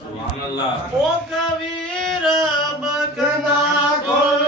सुभान अल्लाह। ओ कबीर बकना कुल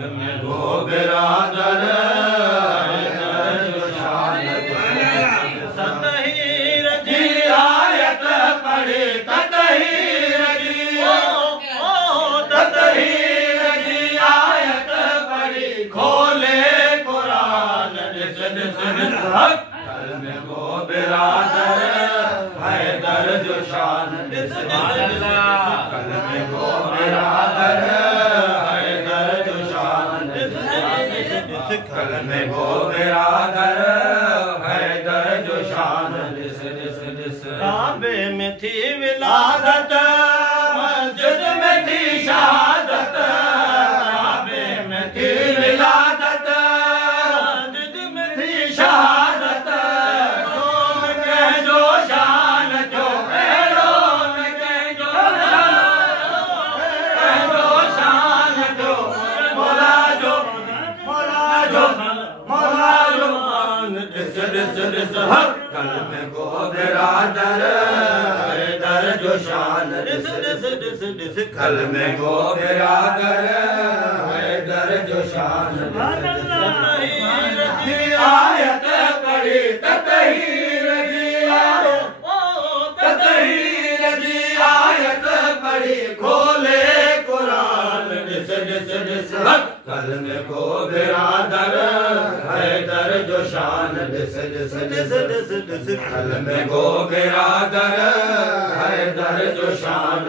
में गो बिरादर ततहीर जी आयत पढ़ी ततहीर जी ततहीर जी आयत पढ़ी खोले कुरान दिस कल में गो बिरादर हैदर जो शान दिस कल में गो बिरादर हैदर जो शान दिस कल में गो बिरादर हैदर जो शान दिस काबे में थी विलादत मस्जिद में थी शहादत काबे में थी विलादत मस्जिद में थी शहादत रोम के जो शान जो रोम के जो शान जो मौला जो हर कल में गो बिरादर हैदर जो शान कल में गो बिरादर हैदर जो शान आयत पढ़ी ततहीर जी आयत पढ़ी खोले कुरान कल में गो बिरादर हैदर जो शान कल में गो बिरादर हैदर जो शान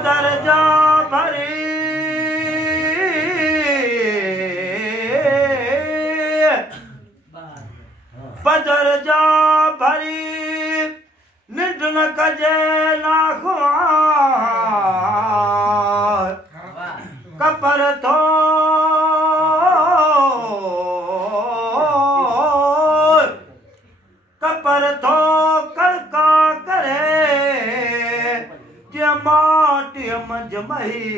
पदर जा भरी पदर जा भरी निंड न कजे ना खुआर कपर थो कपर थो कड़का करे जे माटी मंझ मही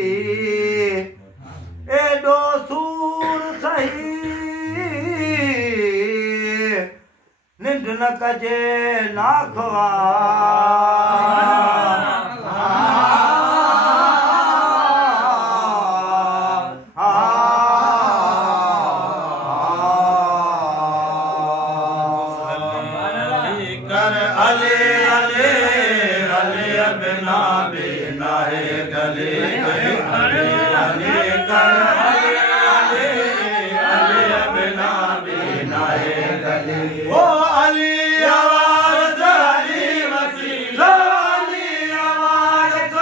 एडो सूर सही निंड न कजे ना कर अले अले अले बिना बिना है गले अले अले कर अले अले अले बिना बिना है गले ओ अली आवाज़ अली वसीला अली आवाज़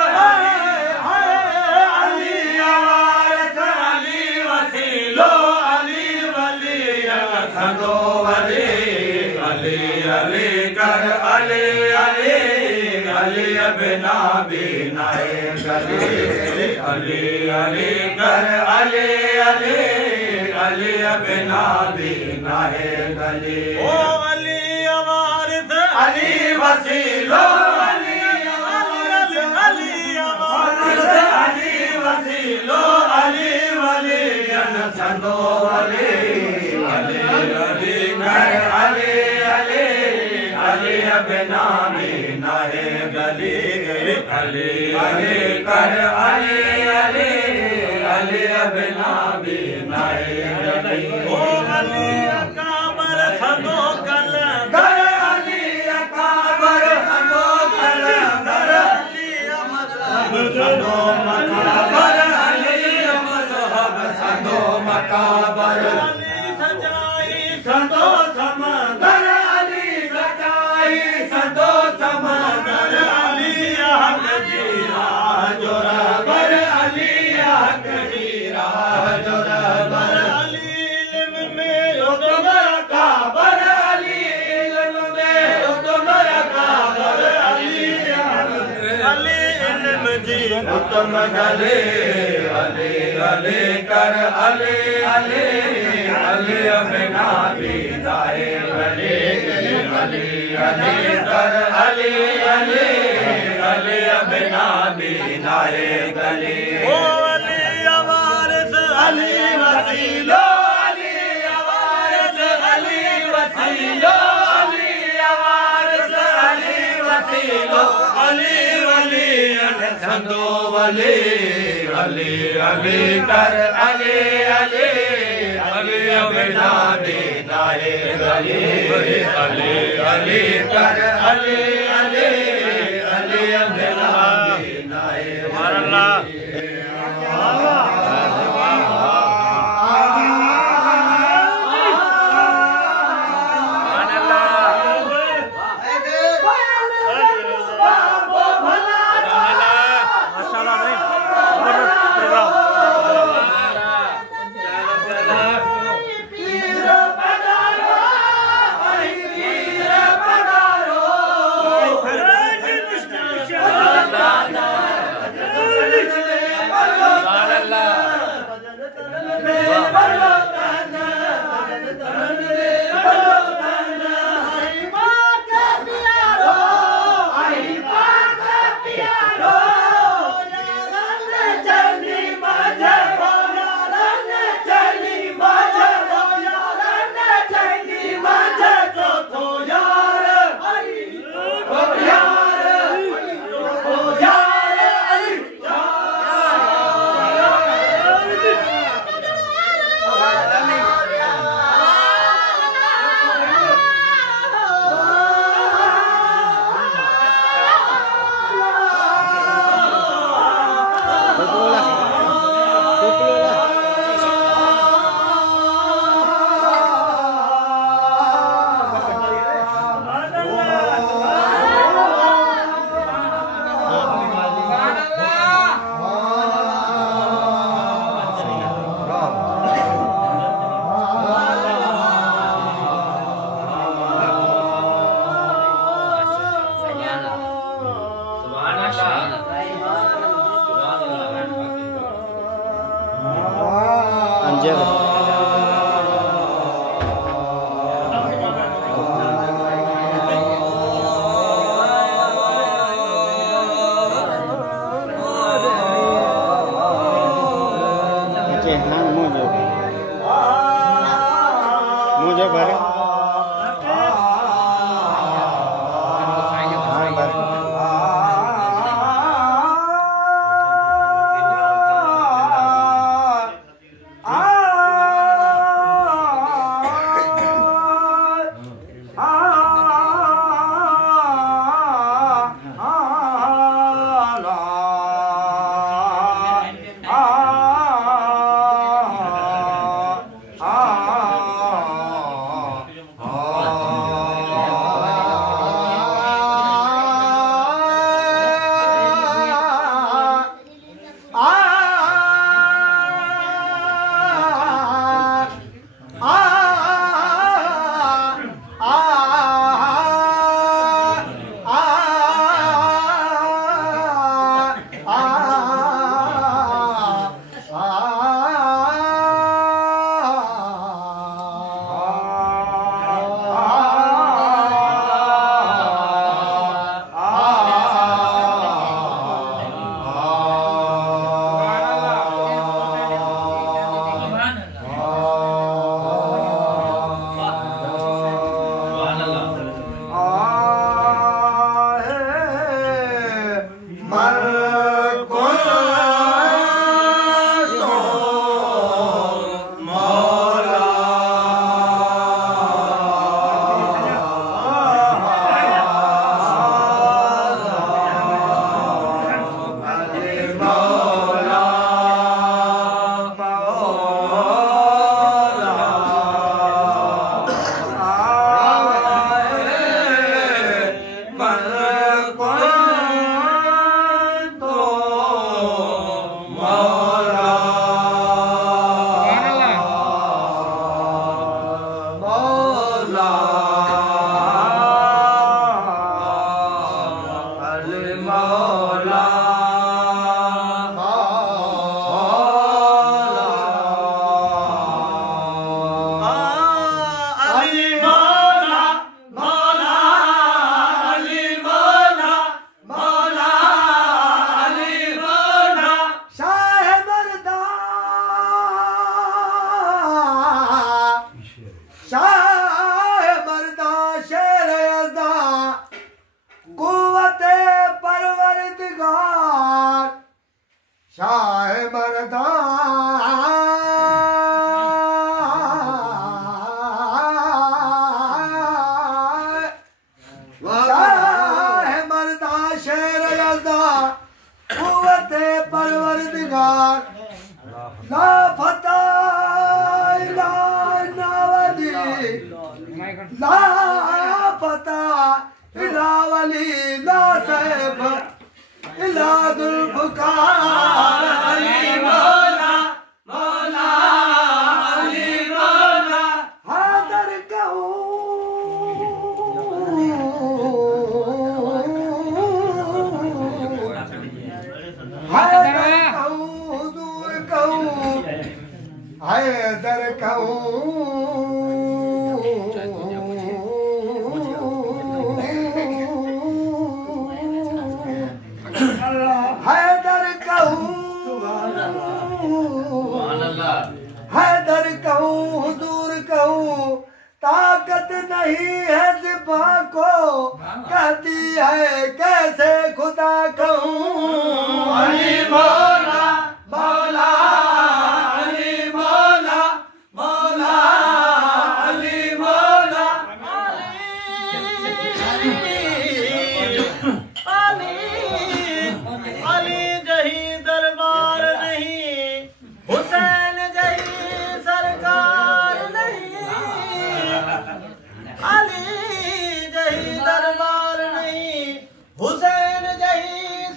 अली आवाज़ अली वसीलो अली वली सदो वली अली अली कर अली अली अली बिना बिना है गले अली अली कर अली अली अली बिना बिना है गले ओ अली वारिस अली वसीलो अली वारिस अली वारिस अली वसीलो अली वली सदो वली अली अली कर अली अली अली बिना बिना है गली अली अली कर अली अली अली बिना बिना है गली ओ अली अकाबर सदो कल कर अली अकाबर सदो कल कर अली मज़हब सदो मकाबर अली मज़हब सदो मकाबर अली सजाई सदो समंदर सदो समंदर अली हक जीरा जो रबर अली हक जीरा जो रबर अली इल्म में उतम काबर अली इल्म में उतम काबर अली इल्म जी उतम गले अली अली कर अली अली अली बिना बिना है गले अली अली कर अली अली अली बिना बिना है गले ओ अली वारिस अली वसीलो अली वारिस अली वसीलो अली वारिस अली वसीलो अली वली सदो वली अली अली कर अली अली अली बिना बिना है गले अली अली कर अली अली अली बिना बिना है मुझे मुझे भरे हैदर कहूँ हुजूर कहूँ ताकत नहीं है ज़िबा को कहती है कैसे खुदा कहूँ अली मौला मौला अली मौला मौला अली मौला अली जही दरबार नहीं हुसैन जही सरकार नहीं अली जही दरबार नहीं हुसैन जही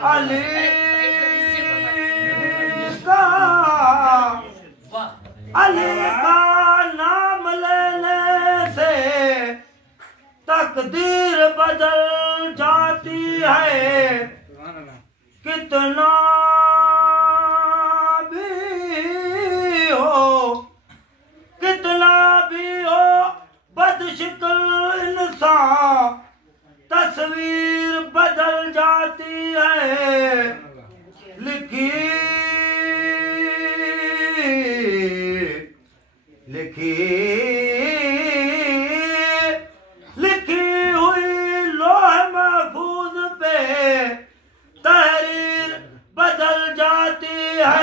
अली का नाम लेने से तकदीर बदल जाती है। कितना भी हो बदशक्ल इंसान, तस्वीर बदल जाती है। लिखी हुई लोह महफूज पे तहरीर बदल जाती है।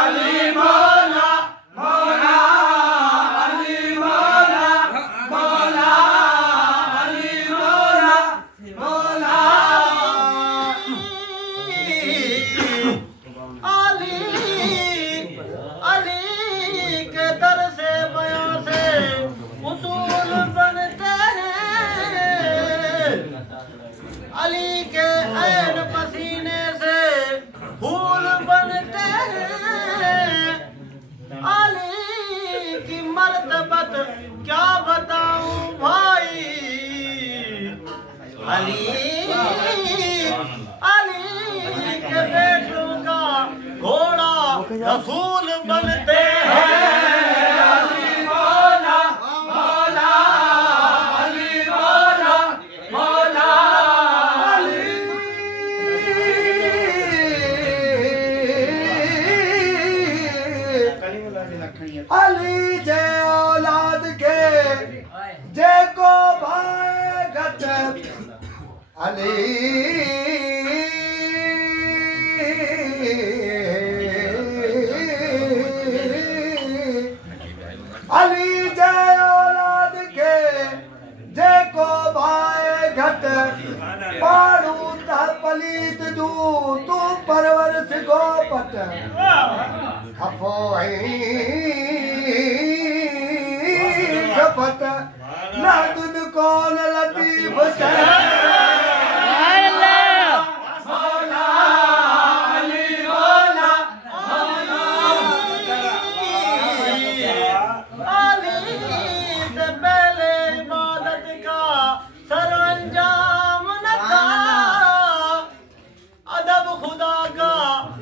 अली मौला मौला अली मौला मौला अली मौला मौला अली के दर से बयां से उसूल बनते हैं। अली के ऐन पसीने से फूल बनते हैं। अली की मर्तबत क्या बताऊं भाई। अली के बेटों का घोड़ा रसूल बनते हैं। अली मौला मौला अली मौला मौला अली। अली जे औलाद के जे को भाई घट अली अली जे औलाद के जे को भाई घट पाड़ू त पलीत जू तू परवरिश गोपट खपो खपत ना दुद कौन लतीफ मौला अली मौला अली से पहले इबादत का सरअंजाम न था। अदब खुदा का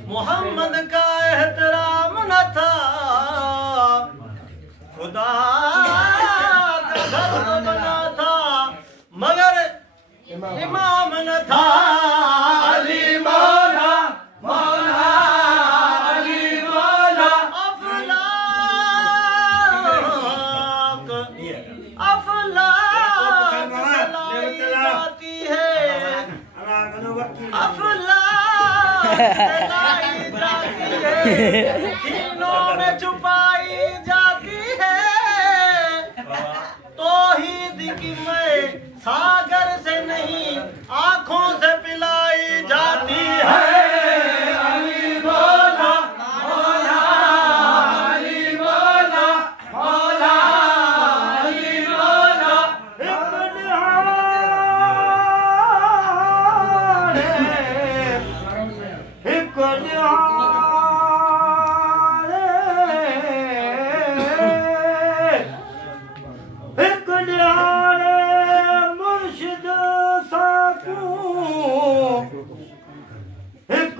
मोहम्मद का एहतराम न था। खुदा का घर बना था मगर इमाम न था। अली मौला मौला अली मौला अफलाक जलाई जाती है। अफलाक जलाई जाती है। सीनों में छुपाई जाती है। तौहीद की मैं सागर से नहीं आंखों से पिलाई जाती है। अली मौला मौला अली मौला मौला अली मौला। एक निहार एक निहार एक निहार मुर्शिद साकू एक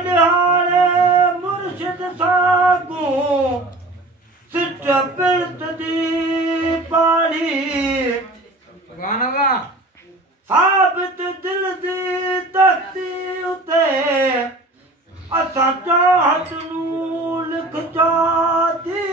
निहार मुर्शिद साकू सिट पिरत दी पानी साबित दिल दी तख्ती उते असां चाहत नू लिख जाती